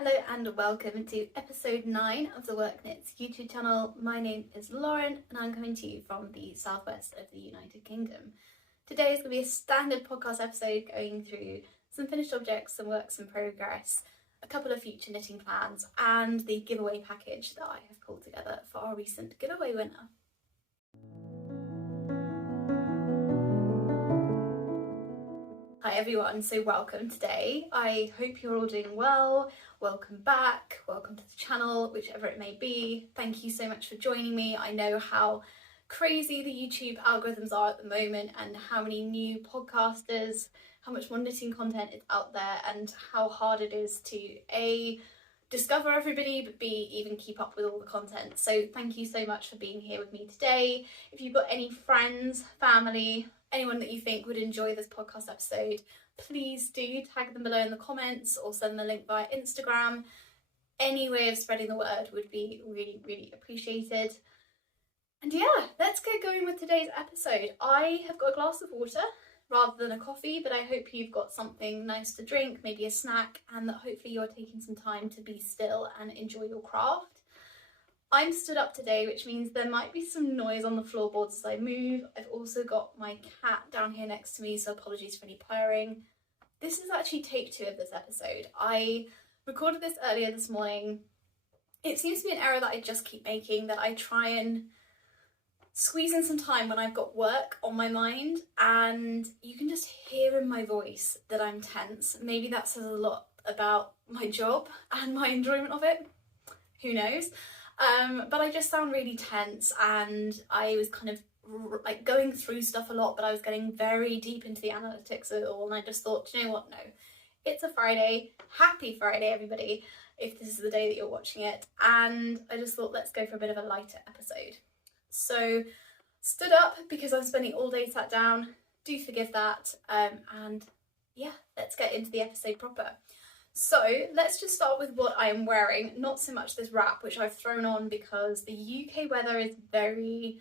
Hello and welcome to episode 9 of the Work.knits YouTube channel. My name is Lauren and I'm coming to you from the southwest of the United Kingdom. Today is going to be a standard podcast episode going through some finished objects, some works in progress, a couple of future knitting plans and the giveaway package that I have pulled together for our recent giveaway winner. Hi everyone, so welcome today. I hope you're all doing well. Welcome back, welcome to the channel, whichever it may be. Thank you so much for joining me. I know how crazy the YouTube algorithms are at the moment and how many new podcasters, how much more knitting content is out there and how hard it is to A, discover everybody, but B, even keep up with all the content. So thank you so much for being here with me today. If you've got any friends, family, anyone that you think would enjoy this podcast episode, please do tag them below in the comments or send them a link via Instagram. Any way of spreading the word would be really, really appreciated. And yeah, let's get going with today's episode. I have got a glass of water rather than a coffee, but I hope you've got something nice to drink, maybe a snack, and that hopefully you're taking some time to be still and enjoy your craft. I'm stood up today, which means there might be some noise on the floorboards as I move. I've also got my cat down here next to me, so apologies for any purring. This is actually take 2 of this episode. I recorded this earlier this morning. It seems to be an error that I just keep making, that I try and squeeze in some time when I've got work on my mind, and you can just hear in my voice that I'm tense. Maybe that says a lot about my job and my enjoyment of it. Who knows? But I just sound really tense and I was kind of like going through stuff a lot, but I was getting very deep into the analytics of it all, and I just thought, you know what, no, it's a Friday. Happy Friday, everybody, if this is the day that you're watching it. And I just thought, let's go for a bit of a lighter episode. So stood up because I'm spending all day sat down. Do forgive that. And yeah, let's get into the episode proper. So let's just start with what I am wearing, not so much this wrap, which I've thrown on because the UK weather is very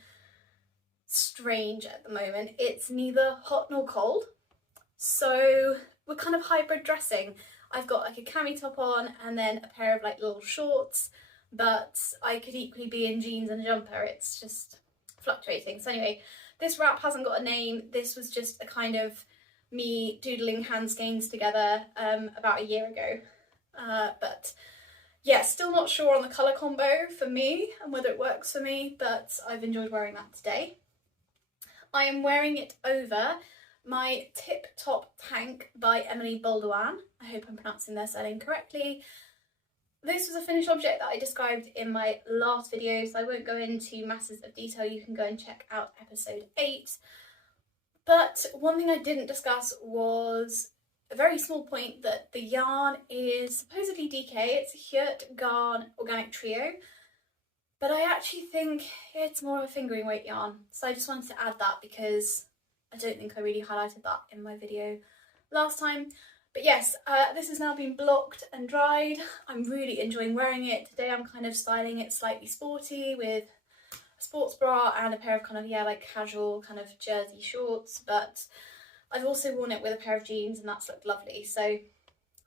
strange at the moment. It's neither hot nor cold, so we're kind of hybrid dressing. I've got like a cami top on and then a pair of like little shorts, but I could equally be in jeans and a jumper. It's just fluctuating. So anyway, this wrap hasn't got a name. This was just a kind of me doodling hand skeins together about a year ago, but yeah, still not sure on the colour combo for me and whether it works for me, but I've enjoyed wearing that today. I am wearing it over my Tip Top Tank by Emily Boldowan. I hope I'm pronouncing their surname correctly. This was a finished object that I described in my last video, so I won't go into masses of detail. You can go and check out episode 8. But one thing I didn't discuss was a very small point, that the yarn is supposedly DK. It's a Hirt Garn Organic Trio, but I actually think it's more of a fingering weight yarn. So I just wanted to add that because I don't think I really highlighted that in my video last time. But yes, this has now been blocked and dried. I'm really enjoying wearing it. Today I'm kind of styling it slightly sporty with a sports bra and a pair of kind of, yeah, like casual kind of jersey shorts, but I've also worn it with a pair of jeans and that's looked lovely. So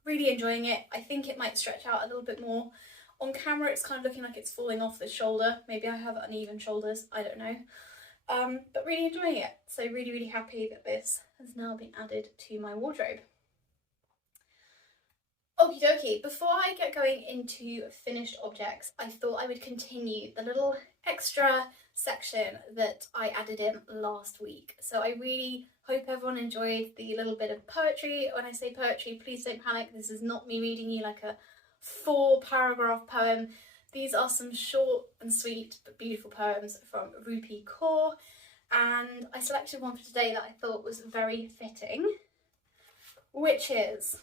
really enjoying it. I think it might stretch out a little bit more. On camera it's kind of looking like it's falling off the shoulder. Maybe I have uneven shoulders, I don't know. But really enjoying it. So really, really happy that this has now been added to my wardrobe. Okie dokie, before I get going into finished objects, I thought I would continue the little extra section that I added in last week. So I really hope everyone enjoyed the little bit of poetry. When I say poetry, please don't panic. This is not me reading you like a 4-paragraph poem. These are some short and sweet but beautiful poems from Rupi Kaur, and I selected one for today that I thought was very fitting, which is: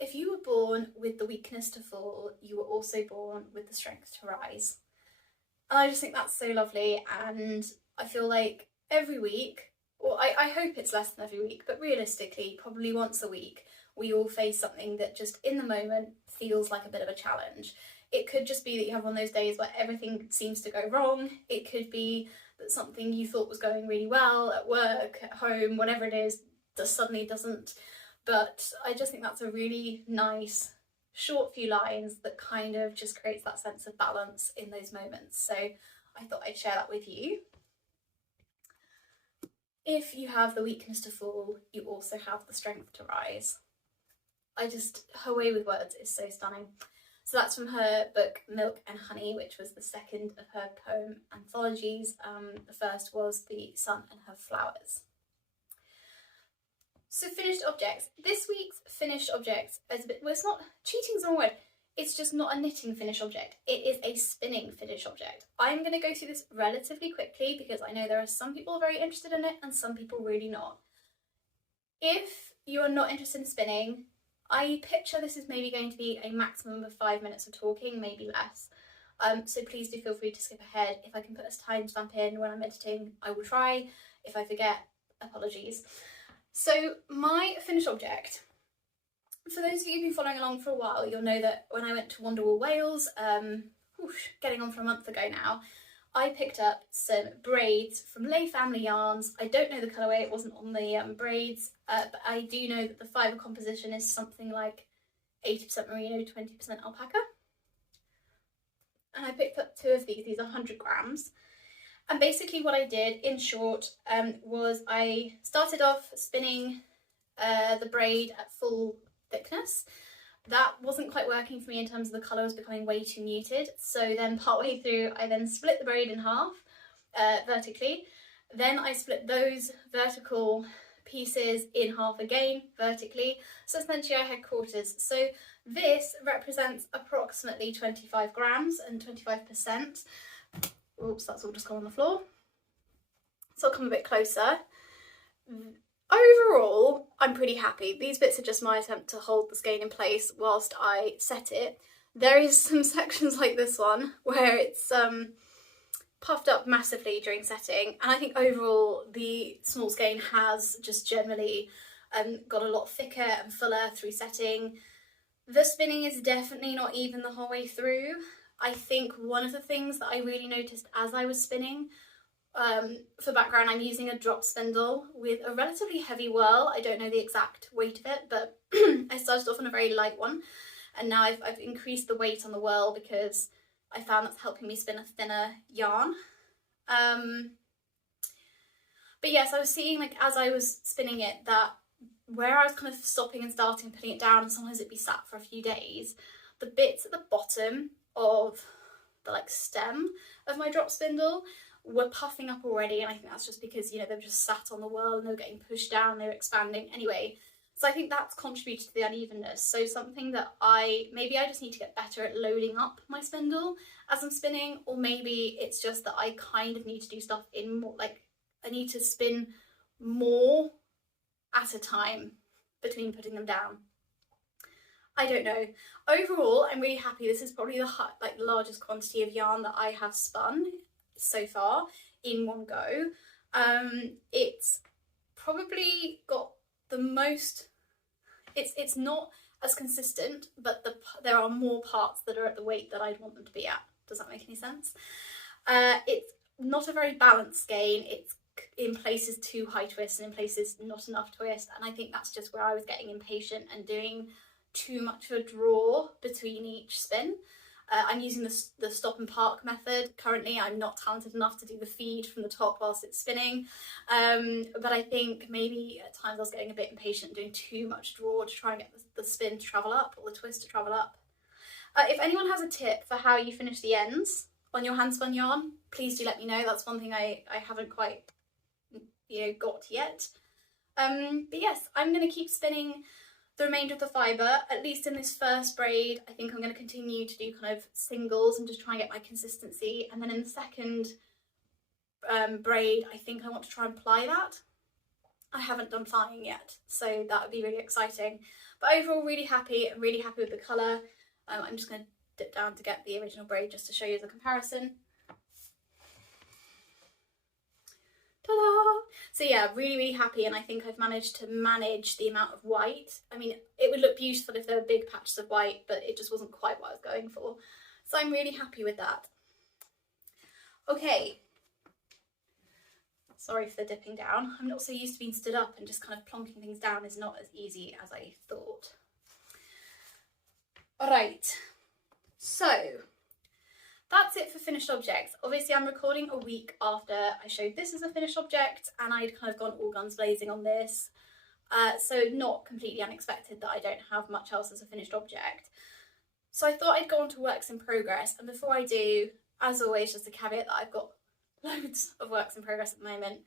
if you were born with the weakness to fall, you were also born with the strength to rise. And I just think that's so lovely, and I feel like every week, well, I hope it's less than every week, but realistically, probably once a week, we all face something that just in the moment feels like a bit of a challenge. It could just be that you have one of those days where everything seems to go wrong. It could be that something you thought was going really well at work, at home, whatever it is, just suddenly doesn't. But I just think that's a really nice short few lines that kind of just creates that sense of balance in those moments. So I thought I'd share that with you. If you have the weakness to fall, you also have the strength to rise. Her way with words is so stunning. So that's from her book Milk and Honey, which was the second of her poem anthologies. The first was The Sun and Her Flowers. So finished objects. This week's finished object is a bit, well, it's not, cheating's the wrong word. It's just not a knitting finished object. It is a spinning finished object. I'm going to go through this relatively quickly because I know there are some people very interested in it and some people really not. If you are not interested in spinning, I picture this is maybe going to be a maximum of 5 minutes of talking, maybe less. So please do feel free to skip ahead. If I can put a timestamp in when I'm editing, I will try. If I forget, apologies. So my finished object, for those of you who've been following along for a while, you'll know that when I went to Wonderwall Wales, getting on for a month ago now, I picked up some braids from Lay Family Yarns. I don't know the colourway, it wasn't on the braids, but I do know that the fibre composition is something like 80% merino, 20% alpaca. And I picked up 2 of these are 100 grams. And basically what I did, in short, was I started off spinning the braid at full thickness. That wasn't quite working for me in terms of the colour was becoming way too muted. So then partway through, I then split the braid in half vertically. Then I split those vertical pieces in half again vertically. So essentially I had quarters. So this represents approximately 25 grams and 25%. Oops, that's all just gone on the floor. So I'll come a bit closer. Overall, I'm pretty happy. These bits are just my attempt to hold the skein in place whilst I set it. There is some sections like this one where it's puffed up massively during setting, and I think overall the small skein has just generally got a lot thicker and fuller through setting. The spinning is definitely not even the whole way through. I think one of the things that I really noticed as I was spinning, for background, I'm using a drop spindle with a relatively heavy whirl. I don't know the exact weight of it, but I started off on a very light one, and now I've increased the weight on the whirl because I found that's helping me spin a thinner yarn. But yes, I was seeing, like, as I was spinning it, that where I was kind of stopping and starting, putting it down, and sometimes it'd be sat for a few days, the bits at the bottom of the stem of my drop spindle were puffing up already, and I think that's just because, you know, they've just sat on the whirl and they're getting pushed down, they're expanding anyway. So I think that's contributed to the unevenness. So something that maybe I just need to get better at loading up my spindle as I'm spinning, or maybe it's just that I kind of need to do stuff in more, like, I need to spin more at a time between putting them down. I don't know. Overall, I'm really happy. This is probably the largest quantity of yarn that I have spun so far in one go. It's probably got the most, it's not as consistent, but there are more parts that are at the weight that I'd want them to be at. Does that make any sense? It's not a very balanced skein. It's in places too high twist and in places not enough twist, and I think that's just where I was getting impatient and doing too much of a draw between each spin. I'm using the stop and park method currently. I'm not talented enough to do the feed from the top whilst it's spinning, but I think maybe at times I was getting a bit impatient doing too much draw to try and get the spin to travel up or the twist to travel up. If anyone has a tip for how you finish the ends on your hand spun yarn, please do let me know. That's one thing I haven't quite, got yet. But yes, I'm going to keep spinning the remainder of the fibre, at least in this first braid. I think I'm going to continue to do kind of singles and just try and get my consistency, and then in the second braid I think I want to try and ply that. I haven't done plying yet, so that would be really exciting. But overall, really happy. I'm really happy with the colour. I'm just going to dip down to get the original braid just to show you the comparison. Ta-da! So yeah, really happy, and I think I've managed to manage the amount of white. I mean, it would look beautiful if there were big patches of white, but it just wasn't quite what I was going for. So I'm really happy with that. Okay. Sorry for the dipping down. I'm not so used to being stood up, and just kind of plonking things down is not as easy as I thought. Alright, so that's it for finished objects. Obviously I'm recording a week after I showed this as a finished object and I'd kind of gone all guns blazing on this. So not completely unexpected that I don't have much else as a finished object. So I thought I'd go on to works in progress, and before I do, as always, just a caveat that I've got loads of works in progress at the moment.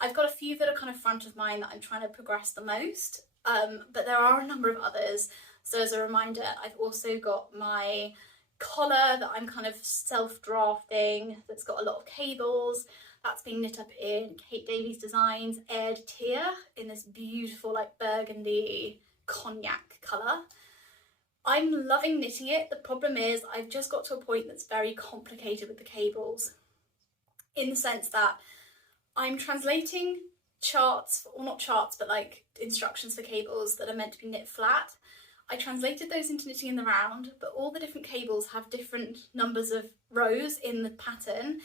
I've got a few that are kind of front of mind that I'm trying to progress the most, but there are a number of others. So as a reminder, I've also got my collar that I'm kind of self-drafting, that's got a lot of cables. That's being knit up in Kate Davies Designs Aired Tier in this beautiful like burgundy cognac colour. I'm loving knitting it. The problem is I've just got to a point that's very complicated with the cables, in the sense that I'm translating charts, or not charts, but like instructions for cables that are meant to be knit flat. I translated those into knitting in the round, but all the different cables have different numbers of rows in the pattern.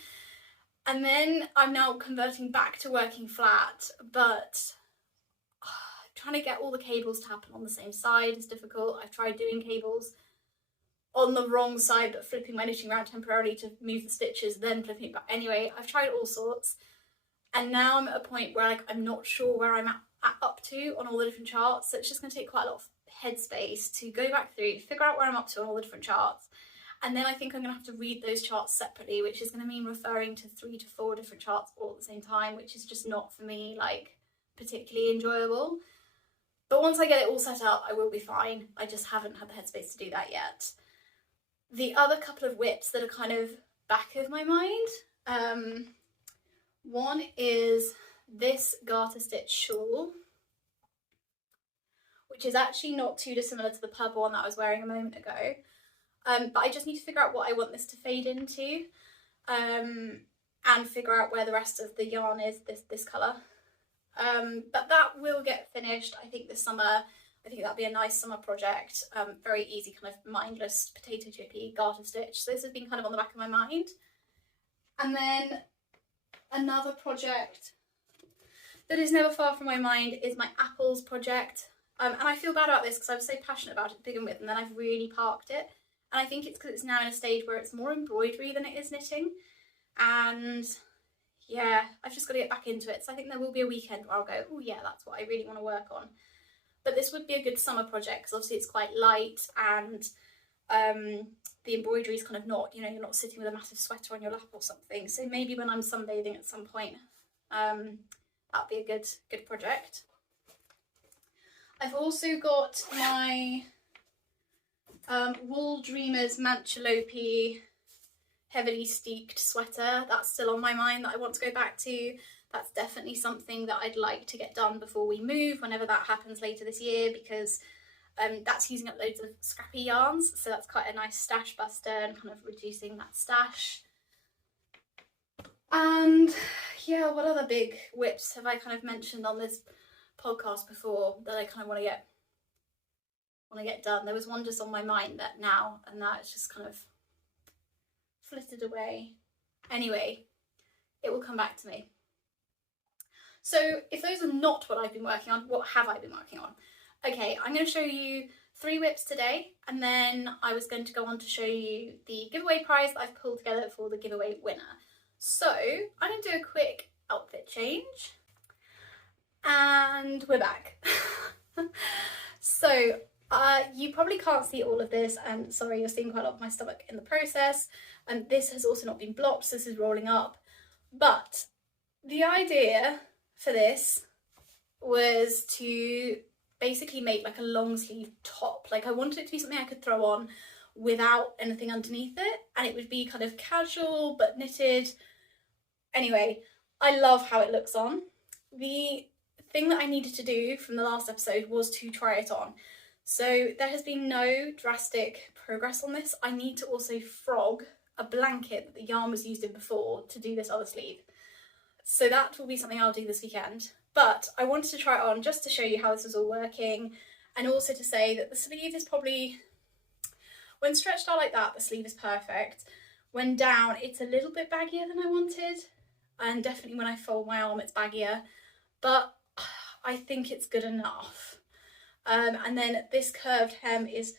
And then I'm now converting back to working flat, but trying to get all the cables to happen on the same side is difficult. I've tried doing cables on the wrong side, but flipping my knitting around temporarily to move the stitches, then flipping it back. Anyway, I've tried all sorts. And now I'm at a point where like I'm not sure where I'm at up to on all the different charts. So it's just going to take quite a lot of headspace to go back through, figure out where I'm up to on all the different charts. And then I think I'm going to have to read those charts separately, which is going to mean referring to 3 to 4 different charts all at the same time, which is just not for me like particularly enjoyable. But once I get it all set up, I will be fine. I just haven't had the headspace to do that yet. The other couple of whips that are kind of back of my mind, one is this garter stitch shawl, which is actually not too dissimilar to the purple one that I was wearing a moment ago. But I just need to figure out what I want this to fade into, and figure out where the rest of the yarn is, this colour. But that will get finished, I think, this summer. I think that'll be a nice summer project. Very easy, kind of mindless, potato chippy garter stitch. So this has been kind of on the back of my mind. And then another project that is never far from my mind is my apples project. And I feel bad about this because I was so passionate about it to begin with, and then I've really parked it. And I think it's because it's now in a stage where it's more embroidery than it is knitting. And yeah, I've just got to get back into it. So I think there will be a weekend where I'll go, oh yeah, that's what I really want to work on. But this would be a good summer project because obviously it's quite light, and the embroidery is kind of not, you know, you're not sitting with a massive sweater on your lap or something. So maybe when I'm sunbathing at some point, that'd be a good project. I've also got my Wool Dreamers Manchalope heavily steeked sweater. That's still on my mind that I want to go back to. That's definitely something that I'd like to get done before we move, whenever that happens later this year, because that's using up loads of scrappy yarns, so that's quite a nice stash buster and kind of reducing that stash. And yeah, what other big whips have I kind of mentioned on this podcast before that I kind of want to get done? There was one just on my mind that now, and that it's just kind of flitted away. Anyway, it will come back to me. So if those are not what I've been working on, what have I been working on? Okay, I'm going to show you 3 whips today, and then I was going to go on to show you the giveaway prize that I've pulled together for the giveaway winner. So I'm going to do a quick outfit change, and we're back. So you probably can't see all of this, and sorry, you're seeing quite a lot of my stomach in the process, and this has also not been blocked, so this is rolling up. But the idea for this was to basically make like a long sleeve top. Like I wanted it to be something I could throw on without anything underneath it, and it would be kind of casual but knitted. Anyway, I love how it looks on. The thing that I needed to do from the last episode was to try it on. So there has been no drastic progress on this. I need to also frog a blanket that the yarn was used in before to do this other sleeve. So that will be something I'll do this weekend. But I wanted to try it on just to show you how this is all working, and also to say that the sleeve is probably, when stretched out like that, the sleeve is perfect. When down, it's a little bit baggier than I wanted, and definitely when I fold my arm it's baggier, but I think it's good enough. And then this curved hem is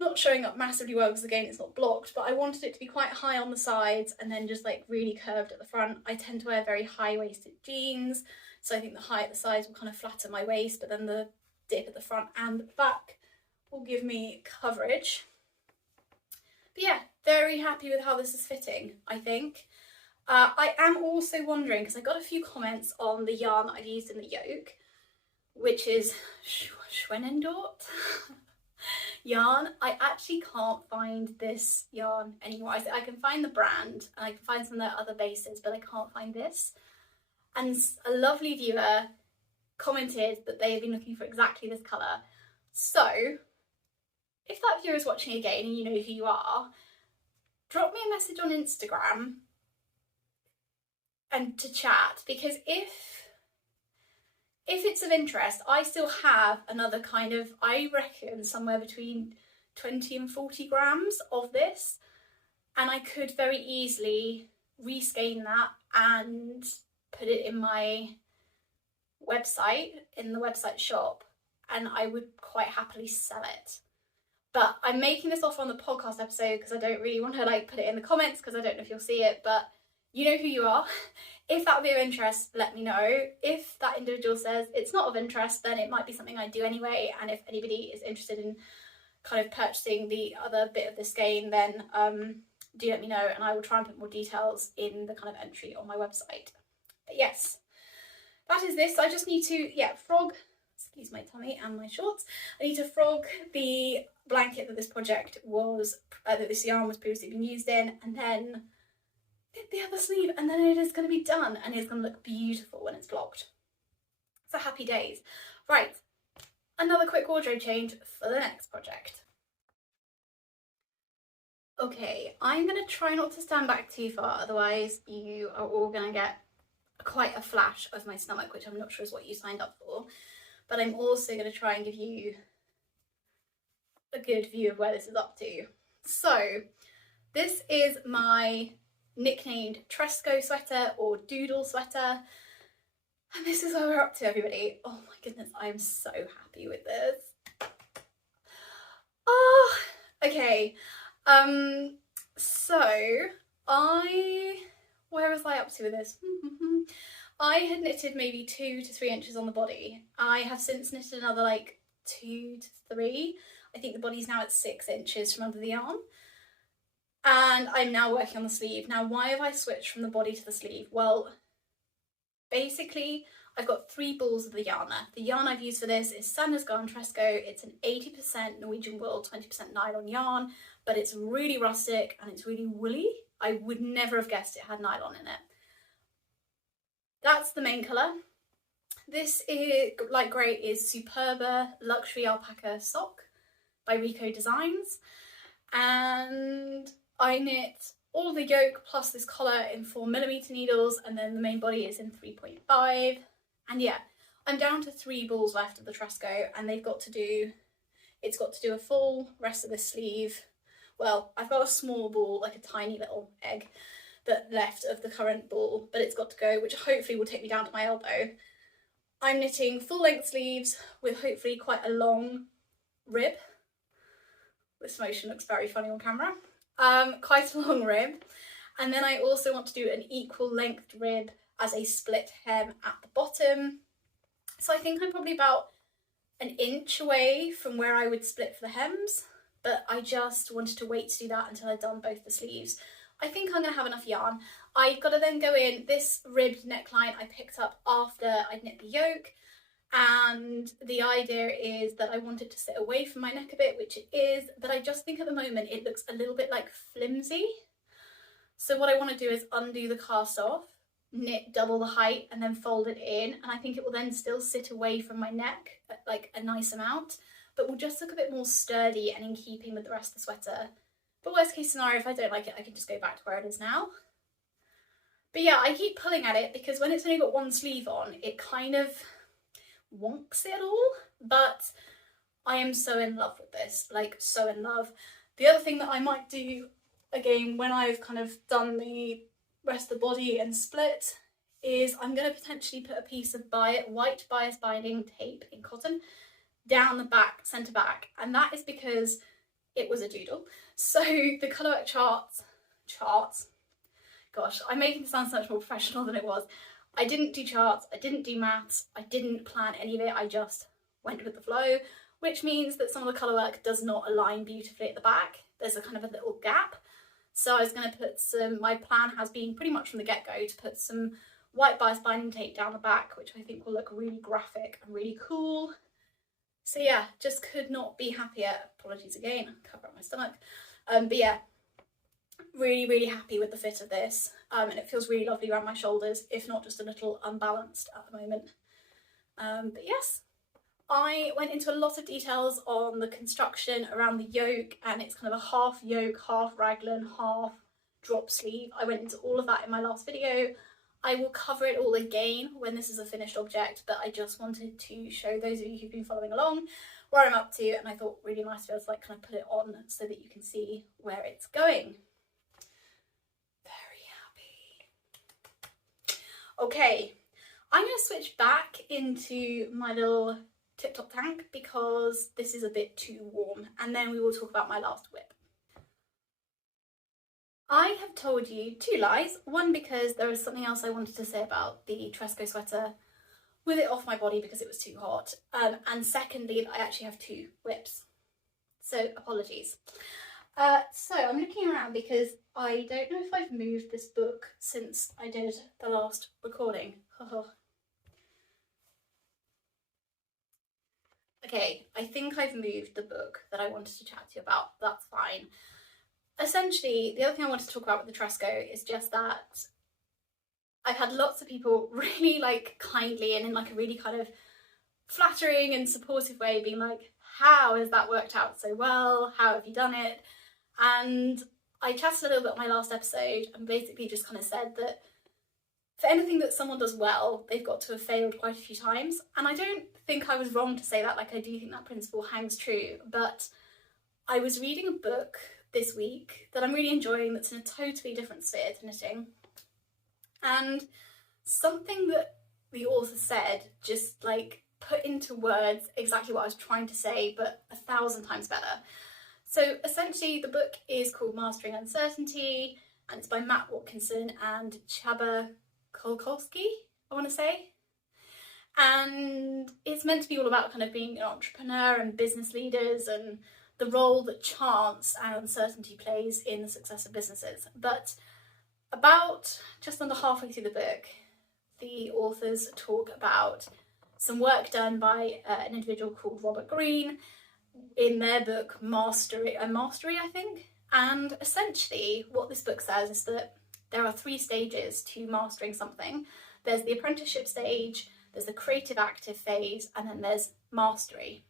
not showing up massively well because again it's not blocked, but I wanted it to be quite high on the sides and then just like really curved at the front. I tend to wear very high-waisted jeans, so I think the high at the sides will kind of flatten my waist, but then the dip at the front and the back will give me coverage. But yeah, very happy with how this is fitting, I think. I am also wondering, because I got a few comments on the yarn that I've used in the yoke, which is Schwenendort yarn. I actually can't find this yarn anymore. I can find the brand and I can find some of their other bases, but I can't find this. And a lovely viewer commented that they have been looking for exactly this colour. So if that viewer is watching again and you know who you are, drop me a message on Instagram and to chat, because if it's of interest, I still have another kind of, I reckon somewhere between 20 and 40 grams of this, and I could very easily reskein that and put it in my website, in the website shop, and I would quite happily sell it. But I'm making this offer on the podcast episode because I don't really want to like put it in the comments because I don't know if you'll see it, but you know who you are. If that would be of interest, let me know. If that individual says it's not of interest, then it might be something I do anyway. And if anybody is interested in kind of purchasing the other bit of the skein, then do let me know and I will try and put more details in the kind of entry on my website. But yes, that is this. I just need to, frog, excuse my tummy and my shorts. I need to frog the blanket that this project was, that this yarn was previously being used in, and then fit the other sleeve, and then it is going to be done and it's going to look beautiful when it's blocked. So happy days. Right, another quick wardrobe change for the next project. Okay, I'm going to try not to stand back too far, otherwise you are all going to get quite a flash of my stomach, which I'm not sure is what you signed up for, but I'm also going to try and give you a good view of where this is up to. So this is my nicknamed Tresco sweater or doodle sweater, and this is where we're up to, everybody. Oh my goodness, I am so happy with this. Oh, okay. So where was I up to with this? I had knitted maybe 2 to 3 inches on the body. I have since knitted another like 2 to 3. I think the body's now at 6 inches from under the arm. And I'm now working on the sleeve. Now, why have I switched from the body to the sleeve? Well, basically, I've got 3 balls of the yarn there. The yarn I've used for this is Sandnes Garn Tresco. It's an 80% Norwegian wool, 20% nylon yarn, but it's really rustic and it's really woolly. I would never have guessed it had nylon in it. That's the main colour. This is, light grey, is Superba Luxury Alpaca Sock by Rico Designs. And I knit all the yoke plus this collar in 4mm needles, and then the main body is in 3.5. And yeah, I'm down to 3 balls left of the Tresco, and it's got to do a full rest of the sleeve. Well, I've got a small ball, like a tiny little egg, that left of the current ball, but it's got to go, which hopefully will take me down to my elbow. I'm knitting full length sleeves with hopefully quite a long rib. This motion looks very funny on camera. Quite a long rib. And then I also want to do an equal length rib as a split hem at the bottom. So I think I'm probably about 1 inch away from where I would split for the hems, but I just wanted to wait to do that until I'd done both the sleeves. I think I'm going to have enough yarn. I've got to then go in, this ribbed neckline I picked up after I'd knit the yoke, and the idea is that I want it to sit away from my neck a bit, which it is, but I just think at the moment it looks a little bit like flimsy. So what I want to do is undo the cast off, knit double the height, and then fold it in, and I think it will then still sit away from my neck like a nice amount, but will just look a bit more sturdy and in keeping with the rest of the sweater. But worst case scenario, if I don't like it, I can just go back to where it is now. But yeah, I keep pulling at it because when it's only got 1 sleeve on, it kind of wonks it all, but I am so in love with this, like so in love. The other thing that I might do again when I've kind of done the rest of the body and split is I'm going to potentially put a piece of white bias binding tape in cotton down the back, centre back, and that is because it was a doodle. So the colourwork charts, gosh, I'm making it sound so much more professional than it was. I didn't do charts, I didn't do maths, I didn't plan any of it, I just went with the flow, which means that some of the colourwork does not align beautifully at the back. There's a kind of a little gap. So I was going to put some, my plan has been pretty much from the get-go to put some white bias binding tape down the back, which I think will look really graphic and really cool. So yeah, just could not be happier. Apologies again, cover up my stomach. But yeah, really happy with the fit of this, and it feels really lovely around my shoulders, if not just a little unbalanced at the moment. But yes, I went into a lot of details on the construction around the yoke, and it's kind of a half yoke, half raglan, half drop sleeve. I went into all of that in my last video. I will cover it all again when this is a finished object, but I just wanted to show those of you who've been following along where I'm up to, and I thought really nice to be able to like kind of put it on so that you can see where it's going. Very happy. Okay, I'm going to switch back into my little tip top tank because this is a bit too warm, and then we will talk about my last whip. I have told you two lies. One, because there is something else I wanted to say about the Tresco sweater with it off my body because it was too hot, and secondly, I actually have two whips, so apologies. So I'm looking around because I don't know if I've moved this book since I did the last recording. Okay, I think I've moved the book that I wanted to chat to you about. That's fine. Essentially, the other thing I wanted to talk about with the Tresco is just that I've had lots of people really like kindly and in like a really kind of flattering and supportive way being like, how has that worked out so well? How have you done it? And I chatted a little bit on my last episode and basically just kind of said that for anything that someone does well, they've got to have failed quite a few times. And I don't think I was wrong to say that. Like, I do think that principle hangs true. But I was reading a book this week that I'm really enjoying that's in a totally different sphere to knitting. And something that the author said just like put into words exactly what I was trying to say, but 1,000 times better. So essentially the book is called Mastering Uncertainty, and it's by Matt Watkinson and Chaba Kolkowski, I want to say. And it's meant to be all about kind of being an entrepreneur and business leaders and the role that chance and uncertainty plays in the success of businesses. But about just under halfway through the book, the authors talk about some work done by an individual called Robert Greene in their book Mastery, I think. And essentially what this book says is that there are 3 stages to mastering something. There's the apprenticeship stage, there's the creative active phase, and then there's mastery.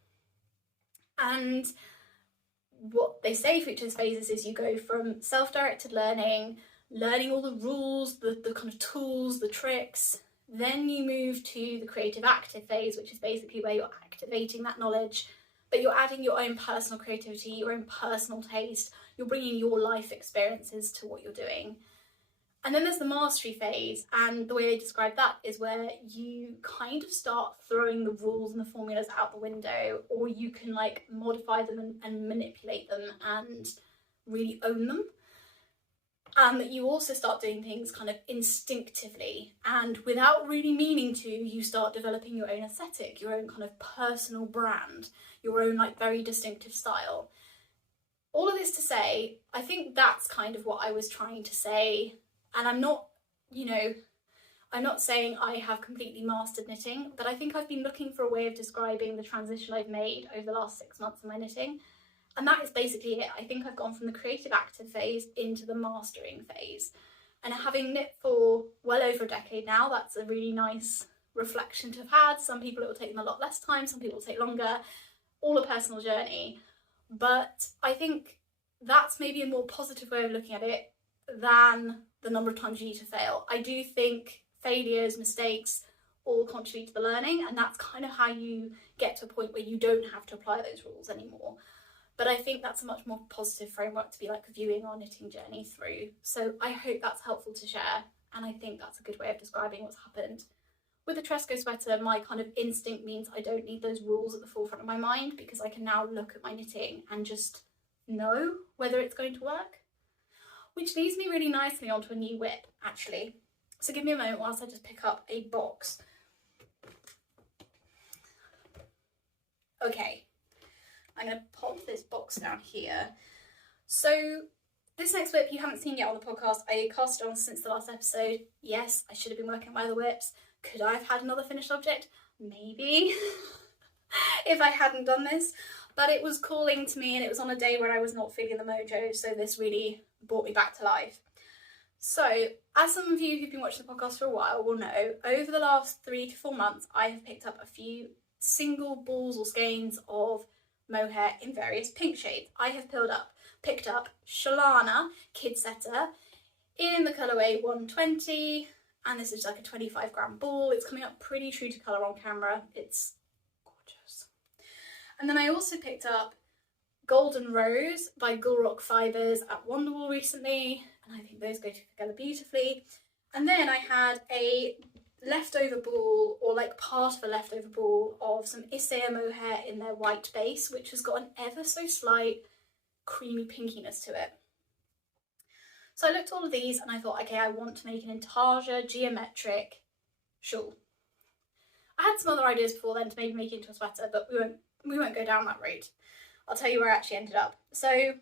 And what they say for each of those phases is you go from self-directed learning all the rules, the kind of tools, the tricks. Then you move to the creative active phase, which is basically where you're activating that knowledge, but you're adding your own personal creativity, your own personal taste. You're bringing your life experiences to what you're doing. And then there's the mastery phase, and the way they describe that is where you kind of start throwing the rules and the formulas out the window, or you can like modify them and manipulate them and really own them. And that you also start doing things kind of instinctively, and without really meaning to, you start developing your own aesthetic, your own kind of personal brand, your own like very distinctive style. All of this to say, I think that's kind of what I was trying to say. And I'm not, I'm not saying I have completely mastered knitting, but I think I've been looking for a way of describing the transition I've made over the last 6 months of my knitting. And that is basically it. I think I've gone from the creative active phase into the mastering phase. And having knit for well over a decade now, that's a really nice reflection to have had. Some people it will take them a lot less time, some people will take longer, all a personal journey. But I think that's maybe a more positive way of looking at it than the number of times you need to fail. I do think failures, mistakes all contribute to the learning, and that's kind of how you get to a point where you don't have to apply those rules anymore. But I think that's a much more positive framework to be like viewing our knitting journey through. So I hope that's helpful to share, and I think that's a good way of describing what's happened. With the Tresco sweater, my kind of instinct means I don't need those rules at the forefront of my mind, because I can now look at my knitting and just know whether it's going to work. Which leads me really nicely onto a new whip, actually. So give me a moment whilst I just pick up a box. Okay, I'm going to pop this box down here. So this next whip you haven't seen yet on the podcast. I cast it on since the last episode. Yes, I should have been working on my other whips. Could I have had another finished object? Maybe, if I hadn't done this. But it was calling to me, and it was on a day where I was not feeling the mojo, so this really brought me back to life. So, as some of you who've been watching the podcast for a while will know, over the last 3 to 4 months, I have picked up a few single balls or skeins of mohair in various pink shades. I have picked up Shalana Kid Setter in the colourway 120, and this is like a 25 gram ball. It's coming up pretty true to colour on camera. It's gorgeous. And then I also picked up Golden Rose by Gulrock Fibres at Wonderwall recently, and I think those go together beautifully. And then I had a leftover ball, or like part of a leftover ball, of some Isaiah mohair in their white base, which has got an ever so slight creamy pinkiness to it. So I looked at all of these and I thought, okay, I want to make an intarsia geometric shawl. I had some other ideas before then to maybe make it into a sweater, but we won't go down that route. I'll tell you where I actually ended up. So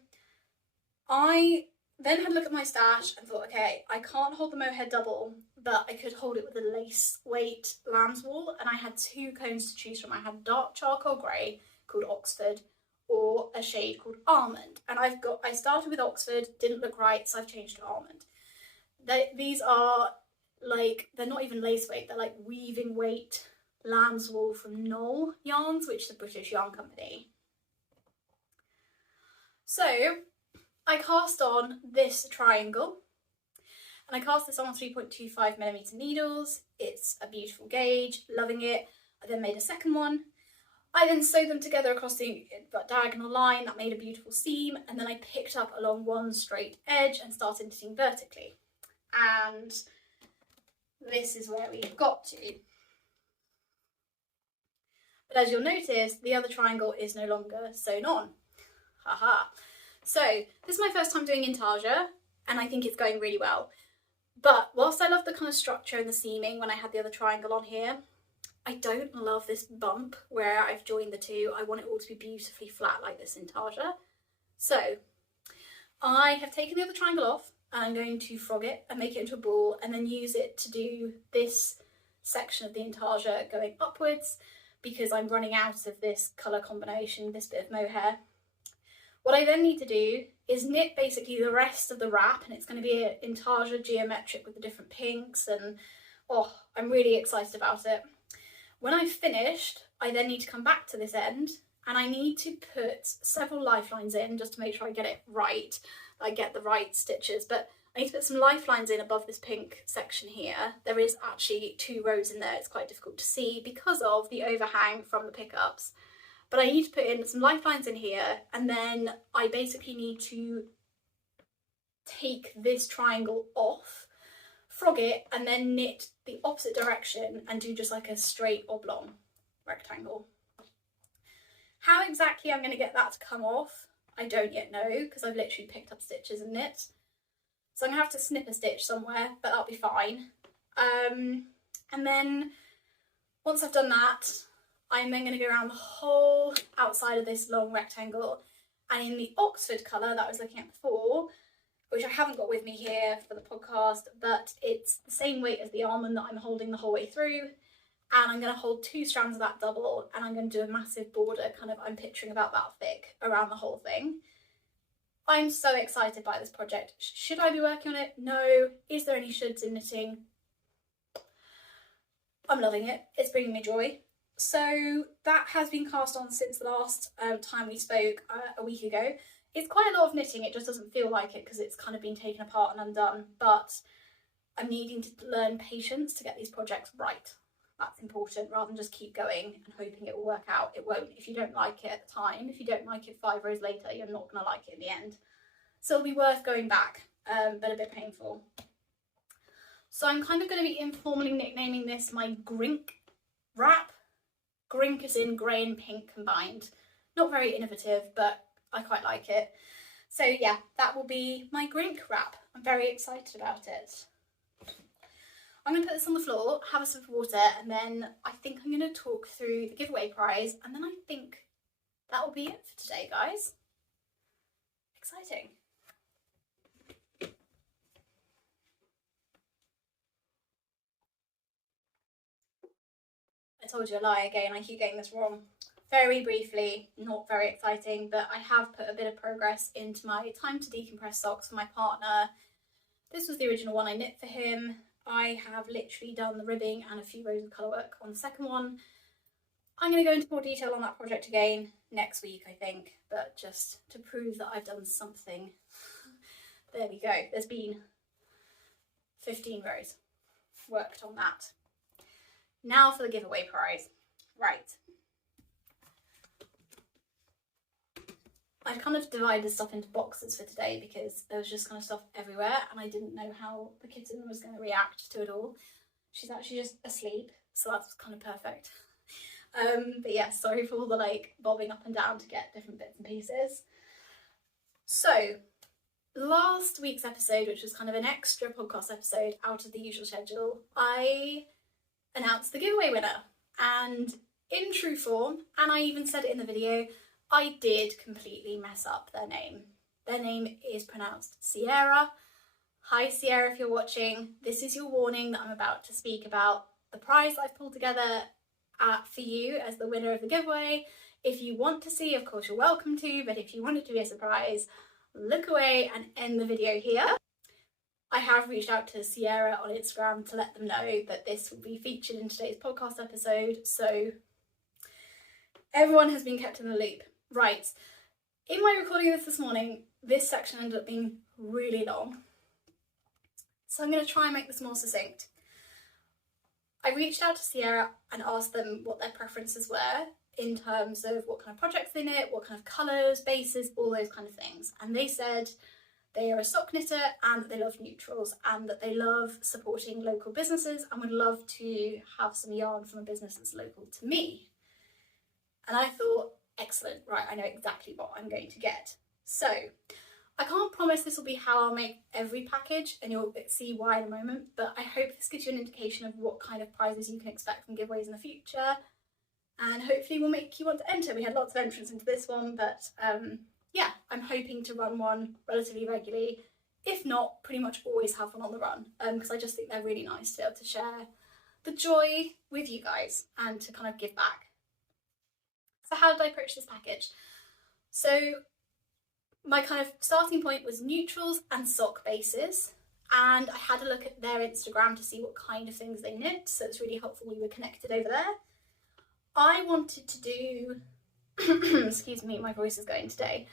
I then had a look at my stash and thought, okay, I can't hold the mohair double, but I could hold it with a lace weight lamb's wool, and I had 2 cones to choose from. I had dark charcoal grey called Oxford, or a shade called Almond. And I started with Oxford, didn't look right, so I've changed to Almond. These are like, they're not even lace weight, they're like weaving weight lamb's wool from Knoll Yarns, which is a British yarn company. So I cast on this triangle, and I cast this on 3.25mm needles. It's a beautiful gauge, loving it. I then made a second one. I then sewed them together across the diagonal line. That made a beautiful seam, and then I picked up along one straight edge and started knitting vertically. And this is where we've got to. But as you'll notice, the other triangle is no longer sewn on. Haha. So this is my first time doing intarsia, and I think it's going really well. But whilst I love the kind of structure and the seaming when I had the other triangle on here, I don't love this bump where I've joined the two. I want it all to be beautifully flat like this intarsia. So I have taken the other triangle off, and I'm going to frog it and make it into a ball, and then use it to do this section of the intarsia going upwards, because I'm running out of this colour combination, this bit of mohair. What I then need to do is knit basically the rest of the wrap, and it's going to be an intarsia geometric with the different pinks, and oh, I'm really excited about it. When I've finished, I then need to come back to this end, and I need to put several lifelines in just to make sure I get it right, I get the right stitches, but I need to put some lifelines in above this pink section here. There is actually 2 rows in there. It's quite difficult to see because of the overhang from the pickups. But I need to put in some lifelines in here, and then I basically need to take this triangle off, frog it, and then knit the opposite direction and do just like a straight oblong rectangle. How exactly I'm going to get that to come off, I don't yet know, because I've literally picked up stitches and knit. So I'm going to have to snip a stitch somewhere, but that'll be fine. And then once I've done that, I'm then going to go around the whole outside of this long rectangle, and in the Oxford colour that I was looking at before, which I haven't got with me here for the podcast, but it's the same weight as the almond that I'm holding the whole way through, and I'm going to hold 2 strands of that double, and I'm going to do a massive border, kind of, I'm picturing about that thick, around the whole thing. I'm so excited by this project. Should I be working on it? No. Is there any shoulds in knitting? I'm loving it. It's bringing me joy. So that has been cast on since the last time we spoke a week ago. It's quite a lot of knitting, it just doesn't feel like it because it's kind of been taken apart and undone, but I'm needing to learn patience to get these projects right. That's important, rather than just keep going and hoping it will work out. It won't. If you don't like it at the time, if you don't like it 5 rows later, you're not going to like it in the end. So it'll be worth going back, but a bit painful. So I'm kind of going to be informally nicknaming this my Grink wrap. Grink is in grey and pink combined. Not very innovative, but I quite like it. So yeah, that will be my Grink wrap. I'm very excited about it. I'm going to put this on the floor, have a sip of water, and then I think I'm going to talk through the giveaway prize, and then I think that will be it for today, guys. Exciting. I told you a lie again, I keep getting this wrong. Very briefly, not very exciting, but I have put a bit of progress into my time to decompress socks for my partner. This was the original one I knit for him. I have literally done the ribbing and a few rows of colour work on the second one. I'm going to go into more detail on that project again next week, I think, but just to prove that I've done something. There we go. There's been 15 rows worked on that. Now for the giveaway prize. Right. I've kind of divided stuff into boxes for today because there was just kind of stuff everywhere and I didn't know how the kitten was going to react to it all. She's actually just asleep, so that's kind of perfect. But yeah, sorry for all the like bobbing up and down to get different bits and pieces. So last week's episode, which was kind of an extra podcast episode out of the usual schedule, I announced the giveaway winner, and in true form, and I even said it in the video, I did completely mess up their name. Their name is pronounced Sierra. Hi Sierra, if you're watching, this is your warning that I'm about to speak about the prize that I've pulled together for you as the winner of the giveaway. If you want to see, of course you're welcome to, but if you want it to be a surprise, look away and end the video here. I have reached out to Sierra on Instagram to let them know that this will be featured in today's podcast episode, so everyone has been kept in the loop. Right, in my recording of this morning, this section ended up being really long, so I'm going to try and make this more succinct. I reached out to Sierra and asked them what their preferences were in terms of what kind of projects they knit, what kind of colours, bases, all those kind of things, and they said they are a sock knitter and that they love neutrals and that they love supporting local businesses and would love to have some yarn from a business that's local to me. And I thought, excellent, right, I know exactly what I'm going to get. So I can't promise this will be how I'll make every package, and you'll see why in a moment, but I hope this gives you an indication of what kind of prizes you can expect from giveaways in the future, and hopefully will make you want to enter. We had lots of entrants into this one, but yeah, I'm hoping to run one relatively regularly, if not pretty much always have one on the run, because I just think they're really nice to be able to share the joy with you guys and to kind of give back. So how did I approach this package? So my kind of starting point was neutrals and sock bases, and I had a look at their Instagram to see what kind of things they knit, so it's really helpful we were connected over there. I wanted to do, excuse me, my voice is going today.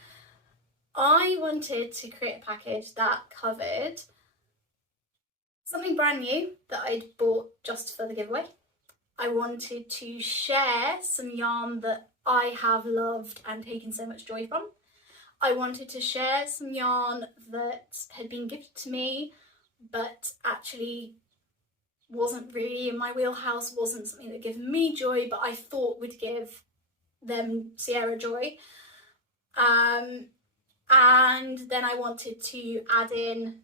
I wanted to create a package that covered something brand new that I'd bought just for the giveaway. I wanted to share some yarn that I have loved and taken so much joy from. I wanted to share some yarn that had been gifted to me but actually wasn't really in my wheelhouse, wasn't something that gave me joy but I thought would give them, Sierra, joy. And then I wanted to add in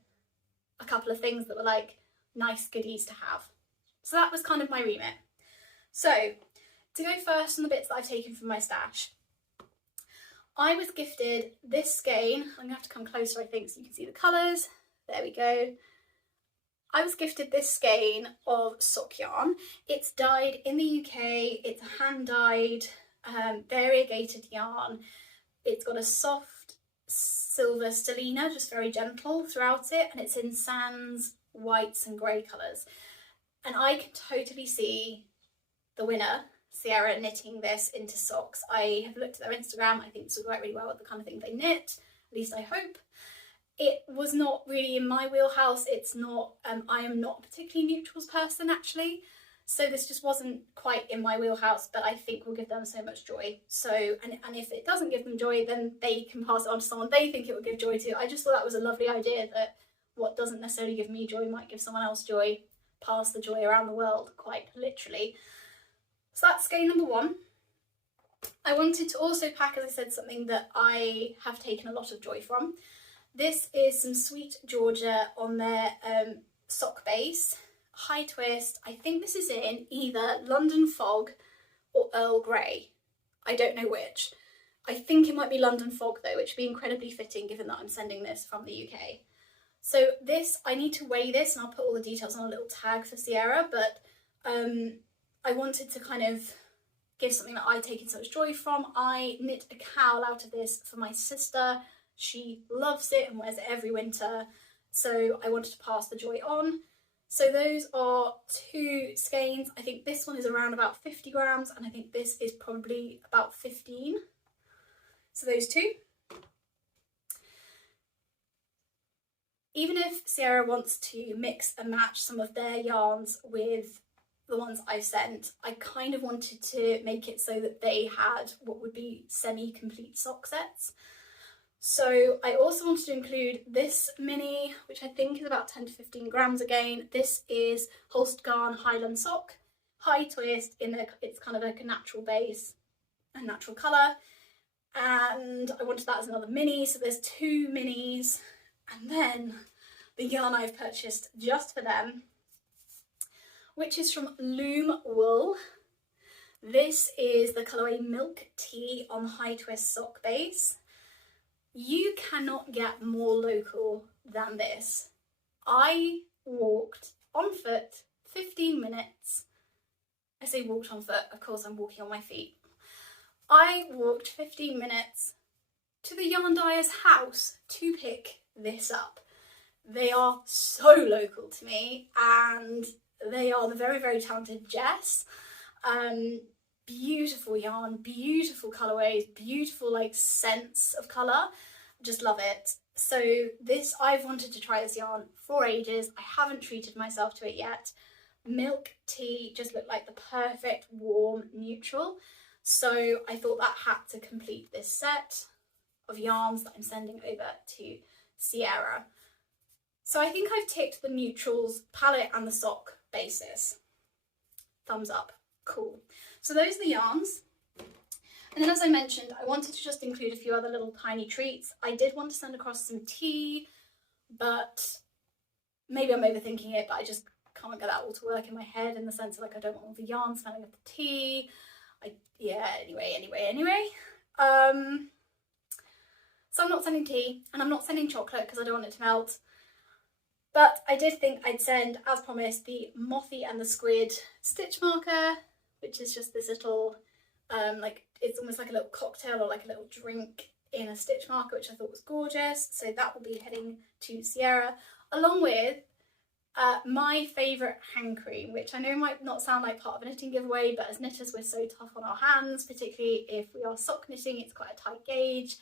a couple of things that were like nice goodies to have. So that was kind of my remit. So to go first on the bits that I've taken from my stash, I was gifted this skein. I'm gonna have to come closer, I think, so you can see the colours. There we go. I was gifted this skein of sock yarn. It's dyed in the UK. It's a hand dyed, variegated yarn. It's got a soft silver stellina, just very gentle throughout it, and it's in sands, whites and grey colours. And I can totally see the winner, Sierra, knitting this into socks. I have looked at their Instagram. I think this will work really well with the kind of thing they knit, at least I hope. It was not really in my wheelhouse. It's not, I am not a particularly neutrals person actually, so this just wasn't quite in my wheelhouse, but I think will give them so much joy. So, and if it doesn't give them joy, then they can pass it on to someone they think it would give joy to. I just thought that was a lovely idea, that what doesn't necessarily give me joy might give someone else joy, pass the joy around the world, quite literally. So that's skein number one. I wanted to also pack, as I said, something that I have taken a lot of joy from. This is some Sweet Georgia on their sock base, high twist. I think this is in either London Fog or Earl Grey. I don't know which. I think it might be London Fog though, which would be incredibly fitting given that I'm sending this from the UK. So this, I need to weigh this and I'll put all the details on a little tag for Sierra, but I wanted to kind of give something that I take so much joy from. I knit a cowl out of this for my sister. She loves it and wears it every winter, so I wanted to pass the joy on. So those are 2 skeins. I think this one is around about 50 grams and I think this is probably about 15. So those 2. Even if Sierra wants to mix and match some of their yarns with the ones I've sent, I kind of wanted to make it so that they had what would be semi-complete sock sets. So I also wanted to include this mini, which I think is about 10 to 15 grams again. This is Holstgarn Highland Sock, high twist, it's kind of like a natural base, a natural colour. And I wanted that as another mini, so there's 2 minis. And then the yarn I've purchased just for them, which is from Loom Wool. This is the colourway Milk Tea on high twist sock base. You cannot get more local than this. I walked on foot 15 minutes. I say walked on foot, of course I'm walking on my feet. I walked 15 minutes to the yarn dyer's house to pick this up. They are so local to me and they are the very, very talented Jess. Beautiful yarn, beautiful colourways, beautiful like sense of colour. Just love it. So this, I've wanted to try this yarn for ages. I haven't treated myself to it yet. Milk Tea just looked like the perfect warm neutral. So I thought that had to complete this set of yarns that I'm sending over to Sierra. So I think I've ticked the neutrals, palette and the sock basis. Thumbs up, cool. So those are the yarns. And then as I mentioned, I wanted to just include a few other little tiny treats. I did want to send across some tea, but maybe I'm overthinking it, but I just can't get that all to work in my head in the sense of like, I don't want all the yarn smelling of the tea. Anyway. So I'm not sending tea and I'm not sending chocolate because I don't want it to melt. But I did think I'd send, as promised, the Mothy and the Squid stitch marker, which is just this little, it's almost like a little cocktail or like a little drink in a stitch marker, which I thought was gorgeous. So that will be heading to Sierra, along with my favourite hand cream, which I know might not sound like part of a knitting giveaway, but as knitters we're so tough on our hands, particularly if we are sock knitting, it's quite a tight gauge.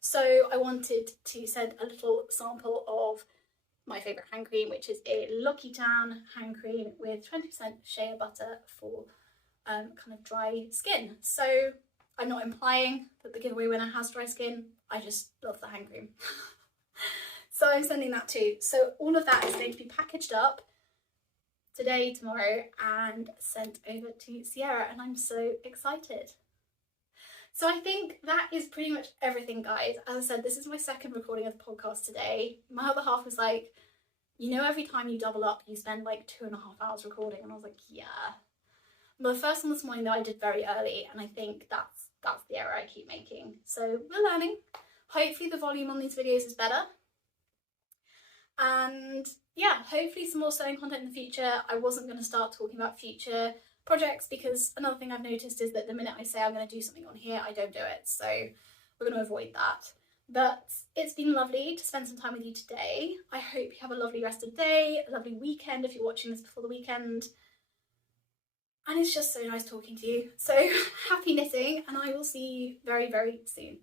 So I wanted to send a little sample of my favourite hand cream, which is a Lucky Tan hand cream with 20% shea butter for kind of dry skin. So I'm not implying that the giveaway winner has dry skin, I just love the hand cream. So I'm sending that too. So all of that is going to be packaged up today, tomorrow, and sent over to Sierra, and I'm so excited. So I think that is pretty much everything, guys. As I said, this is my second recording of the podcast today. My other half was like, you know, every time you double up, you spend like 2.5 hours recording. And I was like, yeah. But the first one this morning, though, I did very early, and I think that's the error I keep making. So we're learning. Hopefully the volume on these videos is better. And yeah, hopefully some more sewing content in the future. I wasn't going to start talking about future projects because another thing I've noticed is that the minute I say I'm going to do something on here, I don't do it. So we're going to avoid that. But it's been lovely to spend some time with you today. I hope you have a lovely rest of the day, a lovely weekend if you're watching this before the weekend. And it's just so nice talking to you. So happy knitting, and I will see you very, very soon.